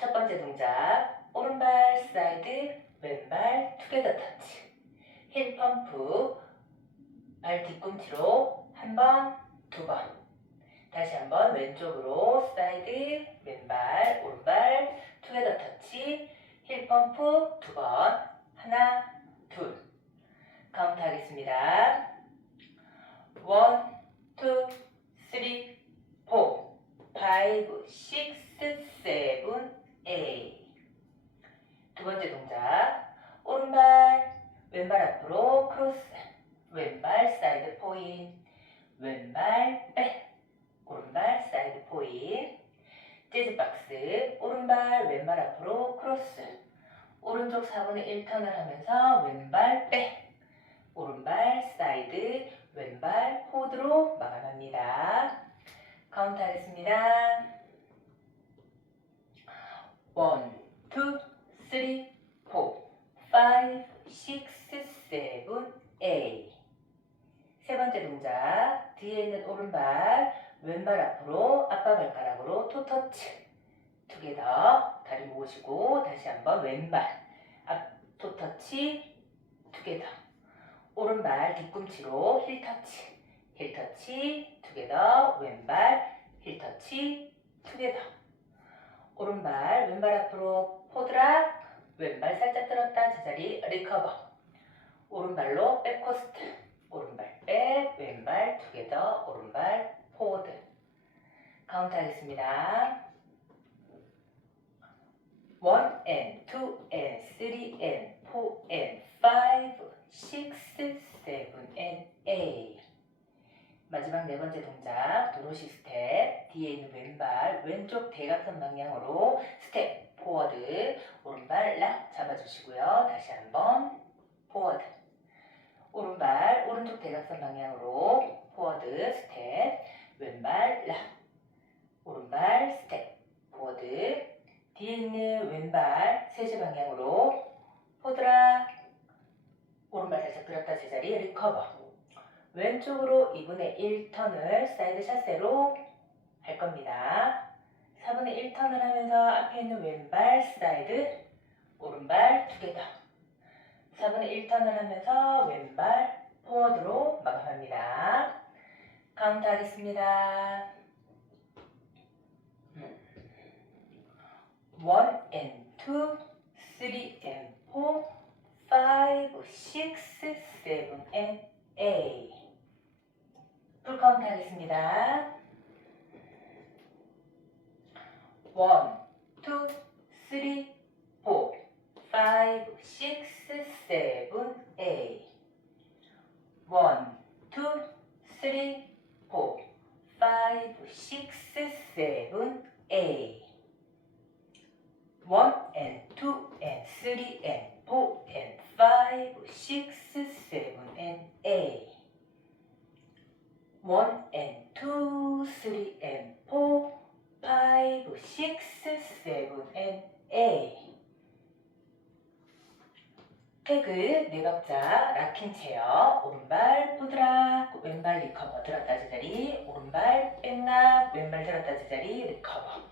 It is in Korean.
첫 번째 동작 오른발 사이드 왼발 투게더 터치 힐 펌프 발 뒤꿈치로 한 번, 두 번. 다시 한 번 왼쪽으로 사이드 왼발 오른발 투게더 터치 힐 펌프 두 번. 하나, 둘. 카운트 하겠습니다. 원, 투, 쓰리, 포, 파이브, 식스, 세븐, 에잇. 두 번째 동작. 오른발, 왼발 앞으로 크로스. 왼발 사이드 포인. 왼발 백. 오른발 사이드 포인. 재즈박스. 오른발, 왼발 앞으로 크로스. 오른쪽 4분의 1 턴을 하면서 왼발 백. 오른발 사이드, 왼발 호드로 마감합니다. 카운트 하겠습니다. 원, 투, 쓰리, 포, 파이브, 식스, 세븐, 에잇. 세 번째 동작. 뒤에 있는 오른발, 왼발 앞으로 아빠 발가락으로 토터치. 투게더. 다리 모으시고 다시 한번 왼발. 앞 토터치. 투게더. 오른발 뒤꿈치로 힐터치. 힐터치. 투게더. 왼발 힐터치. 투게더. 오른발 왼발 앞으로 포드락. 왼발 살짝 들었다 제자리 리커버. 오른발로 백코스트. 백, 왼발 투게더, 오른발 포워드. 카운트 하겠습니다. 1 and 2 and 3 and 4 and 5, 6, 7 and 8. 마지막 네 번째 동작 도로시 스텝 뒤에 있는 왼발 왼쪽 대각선 방향으로 스텝 포워드 오른발 락 잡아주시고요 다시 한번 포워드 오른발 오른쪽 대각선 방향으로 포워드 스텝 왼발 락 오른발 스텝 포워드 뒤에 있는 왼발 세시 방향으로 포드라 오른발 살짝 들었다 제자리 리커버 왼쪽으로 2분의 1 턴을 사이드 샷세로 할 겁니다. 4분의 1 턴을 하면서 앞에 있는 왼발 슬라이드 오른발 투게더. 4분의 1턴을 하면서 왼발 포워드로 마감합니다. 카운트 하겠습니다. 1 and 2, 3 and 4, 5, 6, 7 and 8. 풀 카운트 하겠습니다. 1, 2, 3, 4, 5, 6, 7, 8. 1, 2, 3, 4, 5, 6, 7, 8. 1 and 2 and 3 and 4 and 5, 6, 7, and 8. 1 and 2, 3 and 4, 5, 6, 7, and 8. 태그 네 박자 락킹 체어 오른발 포드락 왼발 리커버 들었다 제자리 오른발 백락 왼발 들었다 제자리 리커버